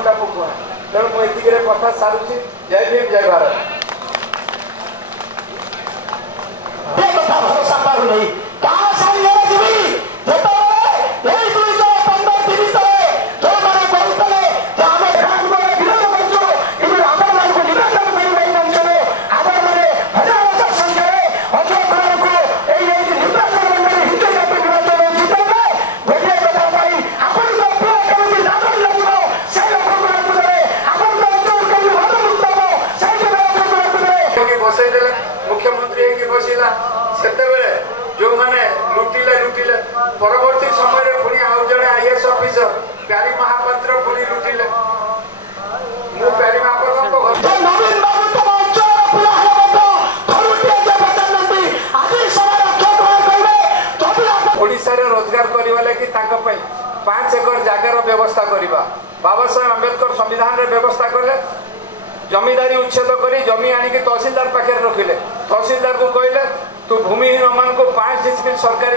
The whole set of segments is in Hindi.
कथा मुझे तेणु मुझे कथा सारूँ। जय भीम जय भारत। भरोसा पार नहीं मुख्यमंत्री बसला से जो मैंने लुटिले लुटिले परवर्ती समय पुणी आउ जड़े आईएएस ऑफिसर प्यारी महापात्र पुणी लुटिले मु प्यारी महापात्र ओडिशा रे रोजगार करने लगी 5 एकर जगार व्यवस्था करवा बाबा साहेब अम्बेडकर संविधान रे व्यवस्था कले। जमीदारी उच्छेद करी जमी आनिक तहसीलदार पाखे रखिले। तहसीलदार को कहले तू भूमिहीन मान को 5 डिस्ट्रिक्ट सरकारी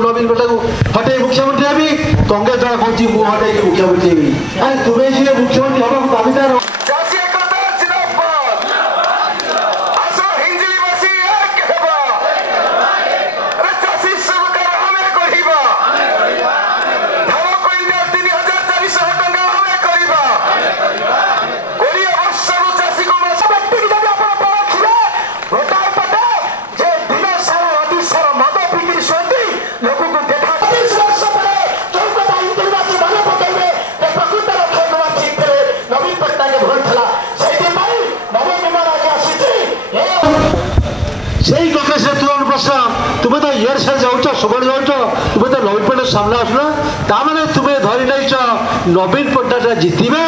नवीन बेटा को हटे मुख्यमंत्री अभी कांग्रेस दल कौन मुझे हटे मुख्यमंत्री तुम्हें मुख्यमंत्री हम दावेदार तुम्हें तो इयर से जाऊँ सुबह जाऊँ तुम्हें तो नवीन पट्टनायक सामने आसना ताने तुम्हें धरी नहीं नवीन पट्टनायक जितबे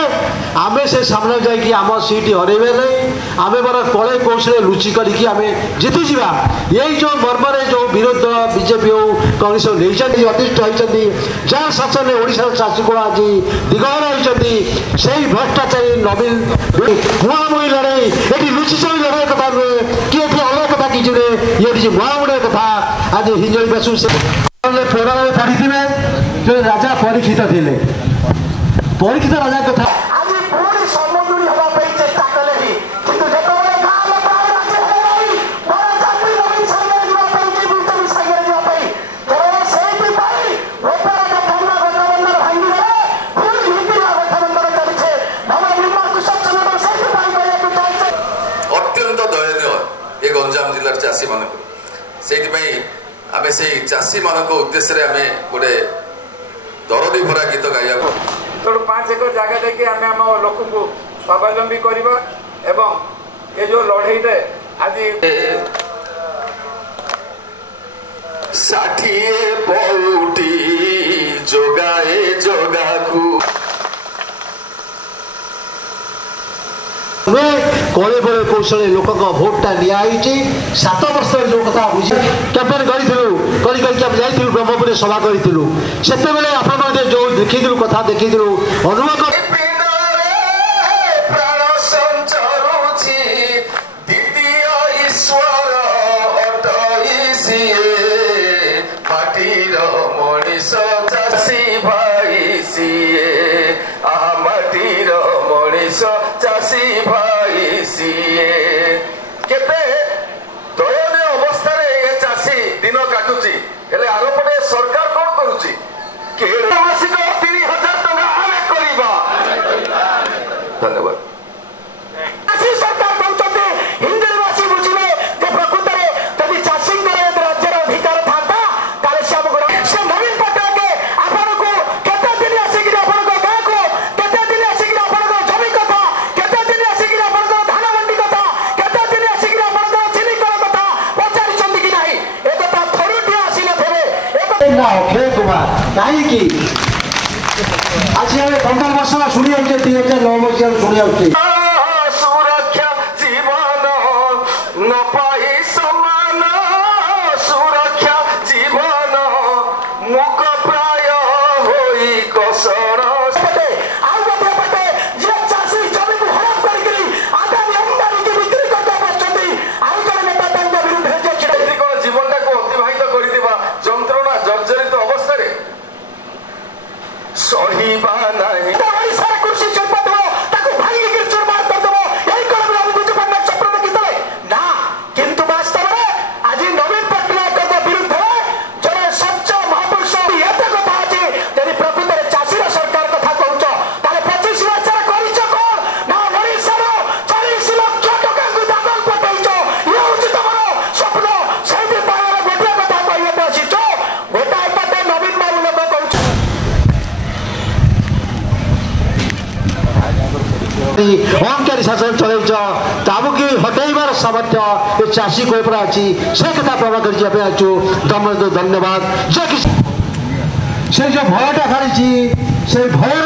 आम से सामने जाकि आम सीट हरइबे नहीं आम बार कले कौशल लुचि करके आम जीति जा यही जो मर्मरे जो विरोध दल बीजेपी हो कांग्रेस नहीं अतिष्ठ होती जहाँ शासन में ओडिशा चाषी को आज दिगहर होती से भ्रष्टाचारी नवीन मुहामुही लड़ाई ये लुचिचोरी लड़ाई कथा नुहे कि अलग कथा कि ये मुहामुही कथा आज हिंजली बेसु से पुराण पढ़ी जो राजा परीक्षित थे परीक्षित राजा कथा गंजाम जिलार चाषी मान से आम से चाषी मान उद्देश्य आम गोटे दरदी भरा गीत गाइया तेणु 5 एकर जगह देखिए आम आम लोक को स्वावलंबी करवा एवं ये जो लड़े आज 60 पौटी जोगाए जोगाकू कले बड़े कौशल लोक भोटा निजी 7 वर्ष जो कथा बुझे कैंपेन करूँ ब्रह्मपुर सभा करूँ से जो देखी कथा देखी अनुमान चाषी भाई सीए केते दयनीय अवस्था ये चाषी दिन काटुची हेले आरोपटे सरकार कौन करुची मासिक 3000 टका आमे करिबा। धन्यवाद। सरकार कहते हिंदीवासी बुझे प्रकृत में यदि चाषी राज्यर अधिकार था से नवीन पट्टनायक आपन को केते दिन आसिक गाँ को केते दिन आसिक जमी कथा केते दिन आसिक धान मंडी कथा केते दिन आसिक चिनिकल कथा पचारि कि नहीं ए कथा थरुटी आसी नथे अक्षय कुमार कहीं आज 15 वर्ष शुणी 2009 मसीह शुणी सुरक्षा जीवन न पाई समान सुरक्षा अहंकारी शासन चलैच ताबुकी हटेबार सामर्थ्य ये चाषी को अच्छी से कथा प्रमाण कर धन्यवाद। से जो भयटा खाली से भय